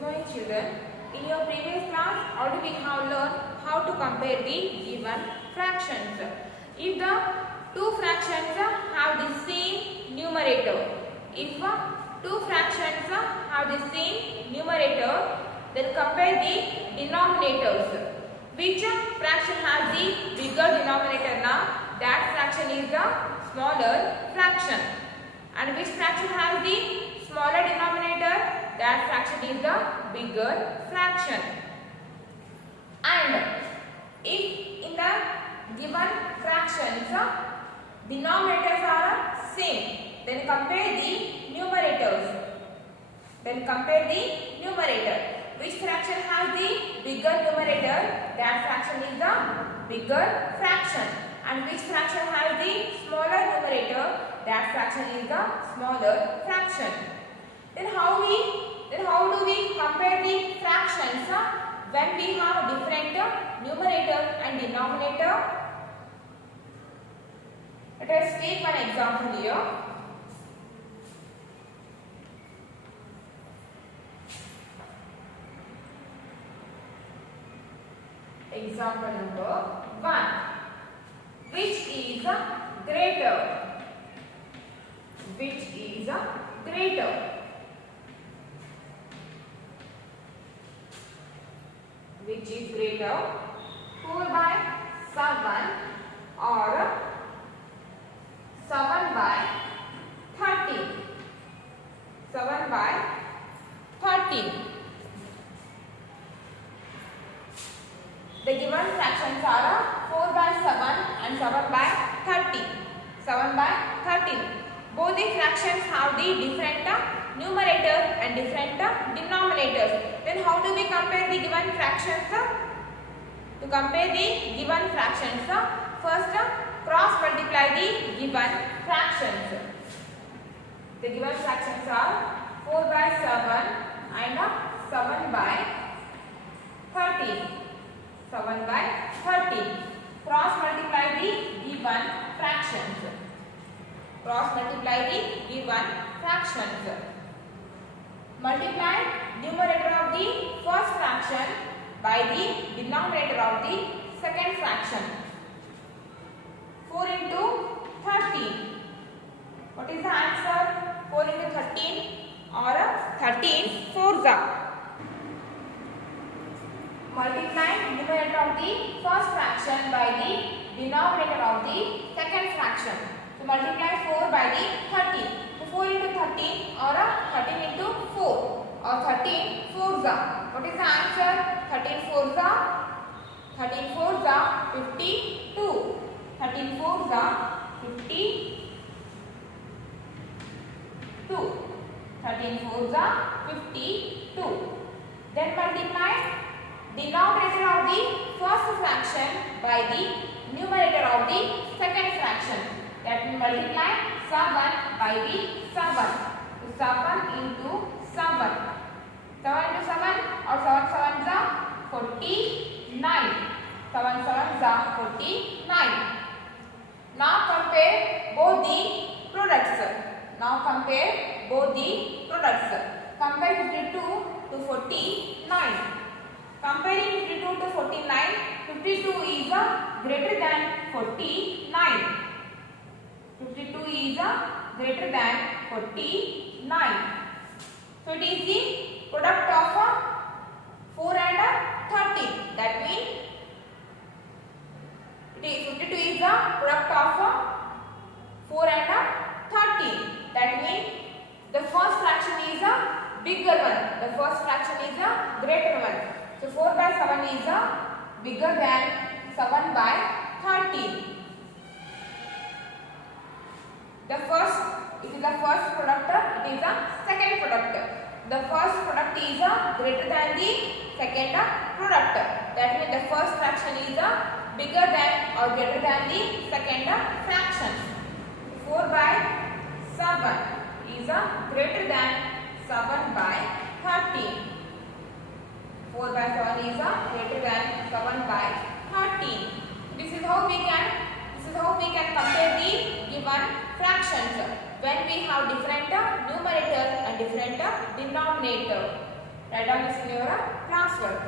morning children. In your previous class, already we have learned how to compare the given fractions. If the two fractions have the same numerator, if two fractions have the same numerator, then compare the denominators. Which fraction has the bigger denominator now? That fraction is the smaller fraction. And which fraction has the smaller denominator? That fraction is the bigger fraction. And if in the given fractions denominators are same, then compare the numerators. Which fraction has the bigger numerator? That fraction is the bigger fraction. And which fraction has the smaller numerator? That fraction is the smaller fraction. Then how do we compare the fractions when we have different numerator and denominator? Let us take one example here. Example number 1. Which is greater? Which is greater? Which is greater? 4 by 7 or 7 by 13? 7 by 13. The given fractions are 4 by 7 and 7 by 13. 7 by 13. Both the fractions have the different numerator and different denominators. Then how do we compare the given fractions? To compare the given fractions, first cross multiply the given fractions. The given fractions are 4 by 7 and 7 by 13. 7 by 13. Cross multiply the given fractions. Cross multiply the given fractions. Multiply numerator of the first fraction by the denominator of the second fraction. 4 into 13. What is the answer? 4 into 13 or 13 fours are. Multiply numerator of the first fraction by the denominator of the second fraction. So multiply 4 by the 13. So 4 into 13 or 13 into 4 or 13 fours are. What is the answer? 13 fours are 52. 13 fours are 52. 13 fours are 52. Then multiply denominator of the first fraction by the numerator of the second fraction. That will multiply 7 by the 7. So 7 into 7. 7 into 7 or 7 sevens are 49. 7 sevens are 49. Now compare both the products. Compare 52 to 49. Comparing 52 to 49, 52 is greater than 49. 52 is greater than 49. So it is the product of 4 and 13. That means 52 is the product of 4 and 13. That means the first fraction is a bigger one. The first fraction is a greater one. So 4 by 7 is bigger than 7 by 13. It is the first product, it is the second product. The first product is greater than the second product. That means the first fraction is bigger than or greater than the second fraction. 4 by 7 is greater than 7 by 13. 4 by 7 is greater than 7 by 13. This is how we can compare the given fractions when we have different numerator and different denominator. Write down this in your class work.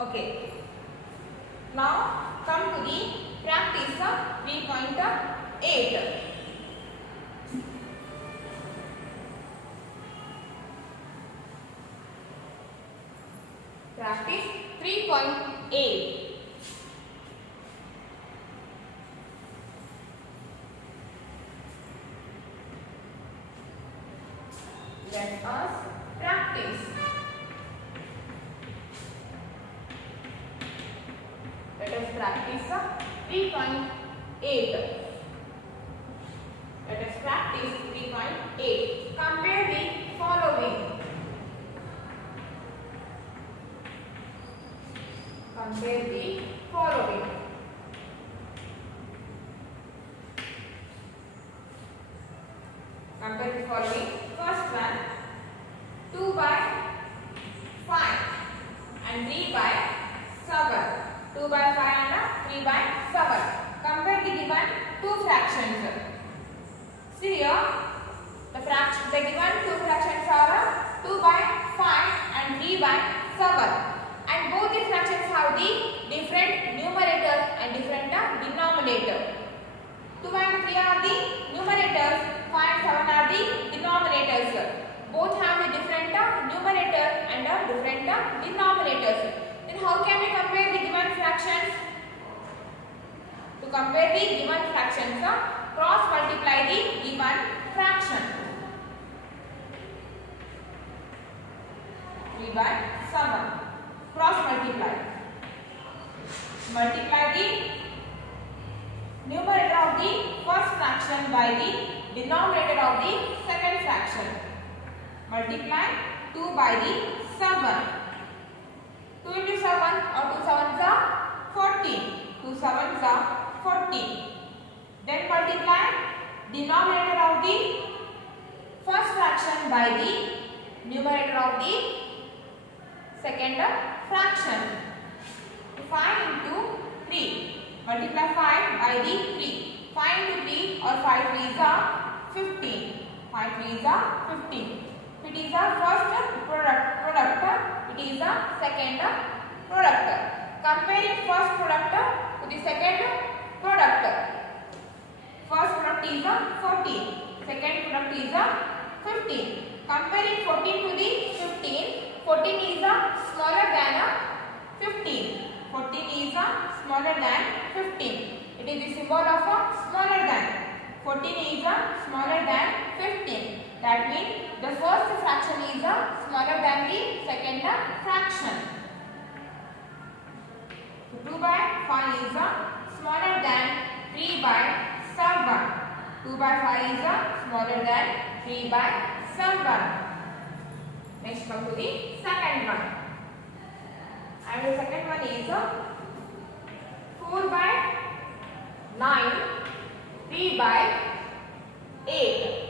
Okay. Now come to the practice 3.8. Practice 3.8. Let us practice. Let us practice 3.8. Let us practice 3.8. Compare the following. Compare the following. Compare the following. First one, 2 by 5 and 3 by 7. 2 by 5 and 3 by 7. Compare the given two fractions. See here, the given two fractions are 2 by 5 and 3 by 7. And both the fractions have the different numerator and different denominator. 2 and 3 are the numerators, 5 and 7 are the denominators. Both have the different numerator and different denominators. Then how can we compare the given fractions? To compare the given fractions, cross multiply the given fraction. 3 by 7. Cross multiply. Multiply the numerator of the first fraction by the denominator of the second fraction. Multiply 2 by the 7. 2 into 7 or 2 sevens are 14. 2 sevens are 14. Then multiply denominator of the first fraction by the numerator of the second fraction. 5 into 3. Multiply 5 by the 3. 5 into 3 or 5 3s are 15. 5 3s are 15. It is a first product. It is a second product. Comparing first product to the second product. First product is a 14. Second product is a 15. Comparing 14 to the 15. 14 is a smaller than a 15. 14 is a smaller than 15. It is the symbol of a smaller than. 14 is a smaller than 15. That means the first fraction is a smaller than the second fraction. 2 by 5 is a smaller than 3 by 7. 2 by 5 is a smaller than 3 by 7. Next come to the second one. And the second one is 4 by 9, 3 by 8.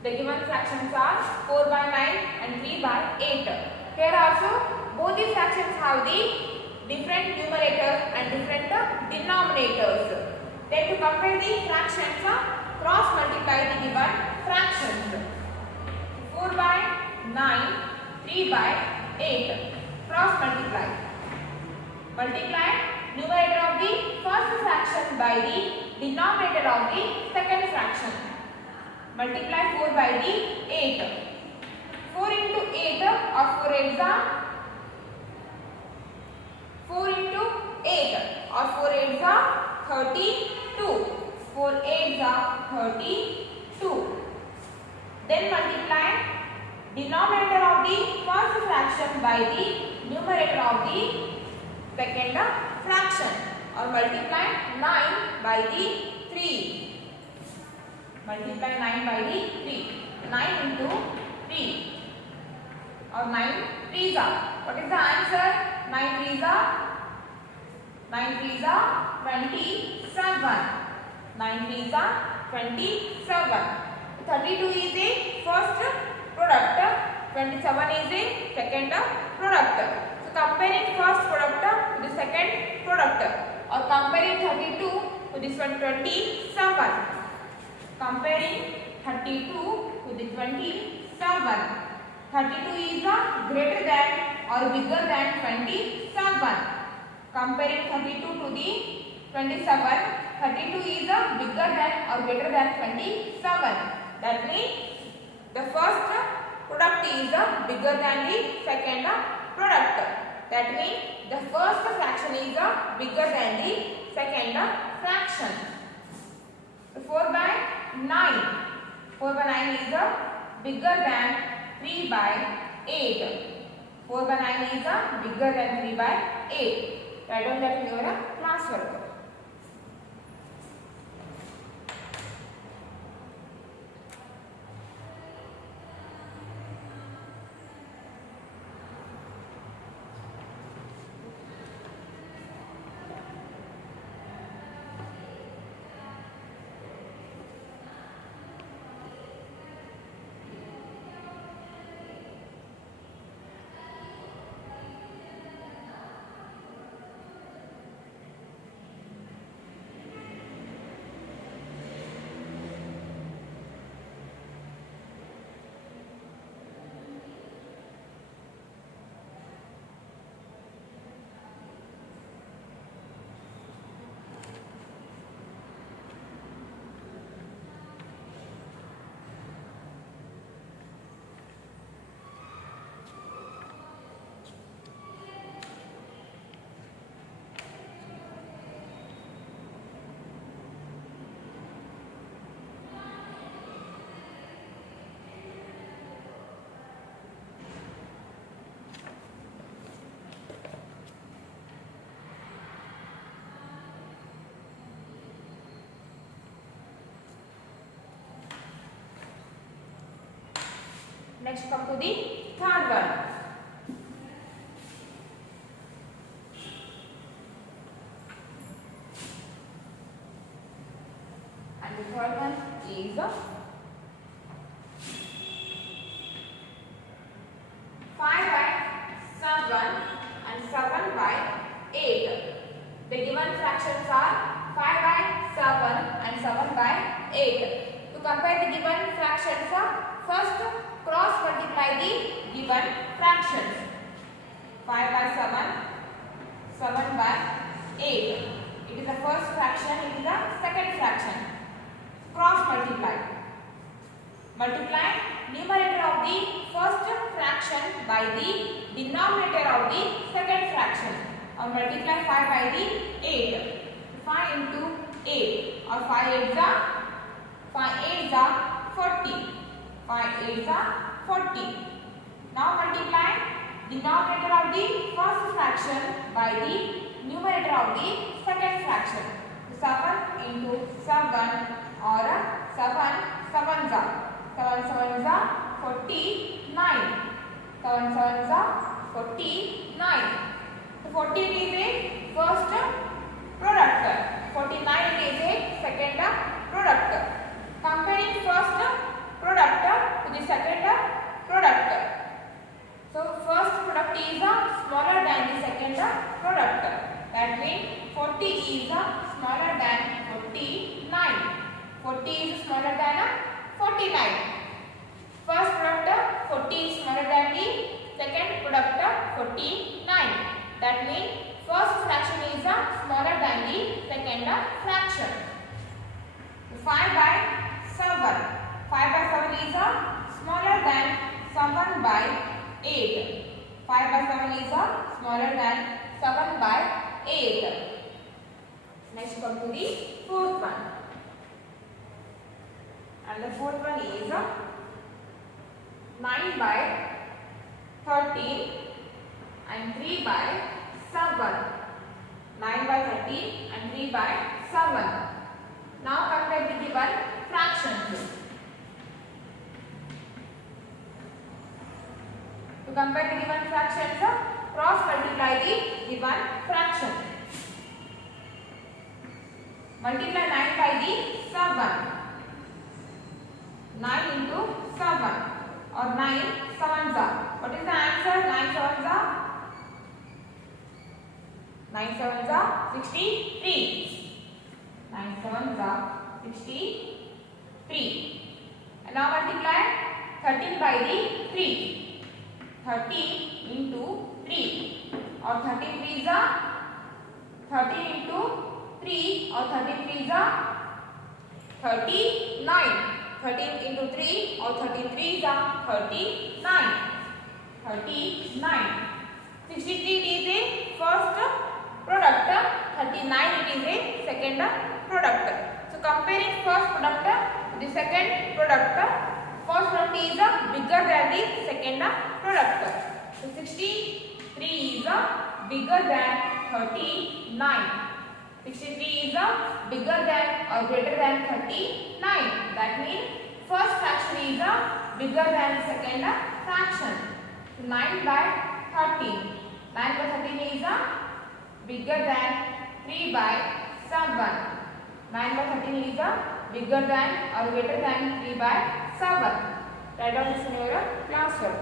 The given fractions are 4 by 9 and 3 by 8. Here also both the fractions have the different numerators and different denominators. Then to compare the fractions, cross multiply the given fractions. 4 by 9, 3 by 8. Cross multiply. multiply numerator of the first fraction by the denominator of the second fraction. Multiply 4 by the 8. 4 into 8 or 4 8s are 4 into 8 or 4 8s are 32. 4 8s are 32. Then multiply denominator of the first fraction by the numerator of the second fraction, or multiply 9 by the 3. Multiply 9 by the 3. 9 into 3 or 9 3s are. What is the answer? 9 3s are 27. 9 3s are 27. 32 is a first product, 27 is a second product. So comparing first product to the second product, or comparing 32 to this one 27. Comparing 32 to the 27. 32 is greater than or bigger than 27. Comparing 32 to the 27. 32 is bigger than or greater than 27. That means the first product is bigger than the second product. That means the first fraction is bigger than the second fraction. 4 by 9. 4 by 9 is bigger than 3 by 8. 4 by 9 is bigger than 3 by 8. Write down that in your class work. Next come to the third one. And the third one is 5 by 7 and 7 by 8. The given fractions are 5 by 7 and 7 by 8. To compare the given fractions, first cross multiply the given fractions. 5 by 7, 7 by 8. It is the first fraction, it is the second fraction. Cross multiply. Multiply numerator of the first fraction by the denominator of the second fraction. Or multiply 5 by the 8. 5 into 8. Or 5 8s are 40. 5 8s are 40. Now multiply denominator of the first fraction by the numerator of the second fraction. 7 into 7 or 7 7s are 7 7s are 49. 7 7s are 49. So 14 is a first product. 49 is a second product. Comparing first product to the second product. So first product is smaller than the second product. That means 40 is smaller than 49. 40 is smaller than 49. First product 40 is smaller than the second product 49. That means first fraction second fraction. 5 by 7. 5 by 7 is smaller than 7 by 8. 5 by 7 is smaller than 7 by 8. Next come to the fourth one. And the fourth one is 9 by 13 and 3 by 7. 9 by 13 and 3 by 7. Now compare the given fractions. To compare the given fractions, cross multiply the given fraction. Multiply 9 by the 7. 9 into 7 or 9 sevens are. What is the answer? 9 sevens are 9 sevens are 63. 9 sevens are 63. And now multiply 13 by the 3. 13 into 3 or 13 threes are 13 into 3 or 13 threes are 39. 13 into 3 or 13 threes are 39. 39. 63 it is a first product. 39 it is a second product. So comparing first product to the second product, first product is bigger than the second product. So 63 is bigger than 39. 63 is bigger than or greater than 39. That means first fraction is bigger than the second fraction. So 9 by 13. 9 by 13 is bigger than 3 by 7. 9 by 13 is bigger than or greater than 3 by 7. Write down this in your class work.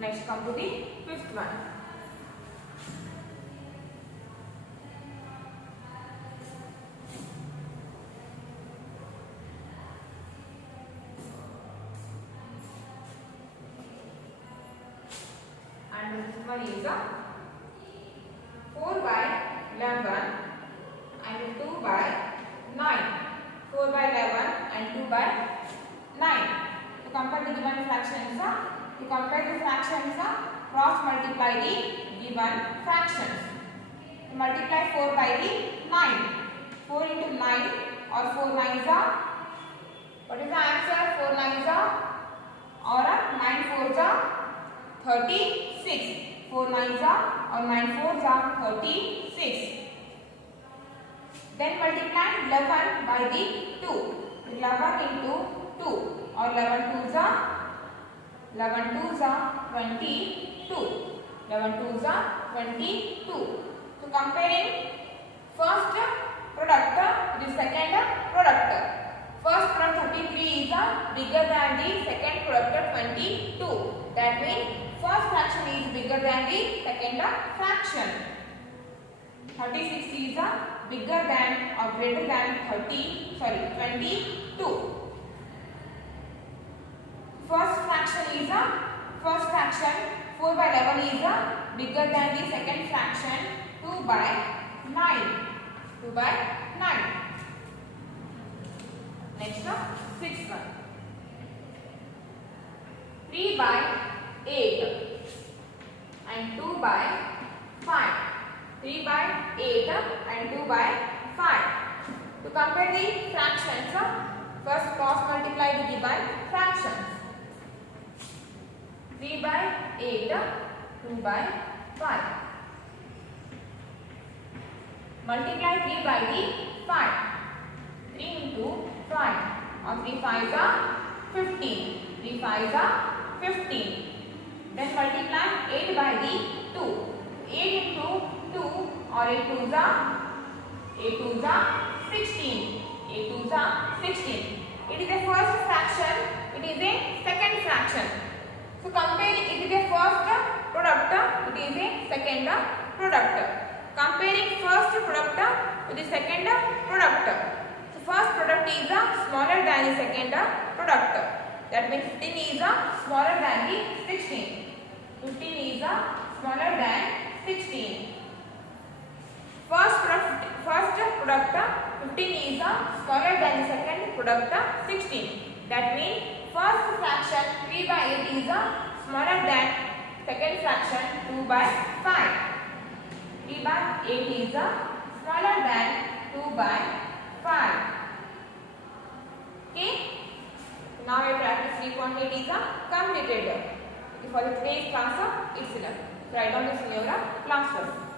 Next come to the fifth one. And the fifth one is 4 by 11 and 2 by 9. 4 by 11 and 2 by 9. To compare the given fractions, to compare the fractions, cross multiply the given fractions. To multiply 4 by the 9. 4 into 9 or 4 nines are, what is the answer? 4 nines are or 9 fours are 36. 4 nines are or 9 fours are 36. Then multiply 11 by the 2. 11 into 2 or 11 twos are 11 twos are 22. 11 twos are 22. So comparing first product with the second product. First product 33 is bigger than the second product 22. That means first fraction is bigger than the second fraction. 36 is bigger than or greater than 22. First fraction is first fraction 4 by 11 is bigger than the second fraction 2 by 9. 2 by 9. Next sixth one. 3 by 8 and 2 by 5. 3 by 8 and 2 by 5. To compare the fractions, first cross multiply the given fractions. 3 by 8, 2 by 5. Multiply 3 by the 5. 3 into 5. Or 3 5s are 15. 3 5s are 15. Then multiply 8 by the 2. 8 into 2 or 8 2s are 16. 8 2s are 16. It is a first fraction. It is a second fraction. So compare it is a first product. It is a second product. Comparing first product with the second product. So first product is smaller than the second product. That means 15 is smaller than the 16. 15 is smaller than 16. First product 15 is smaller than the second product 16. That means first fraction 3 by 8 is smaller than second fraction 2 by 5. 3 by 8 is smaller than 2 by 5. Okay. Now your practice 3.8 is completed. For the today's class, it's enough. Write down this in your classroom.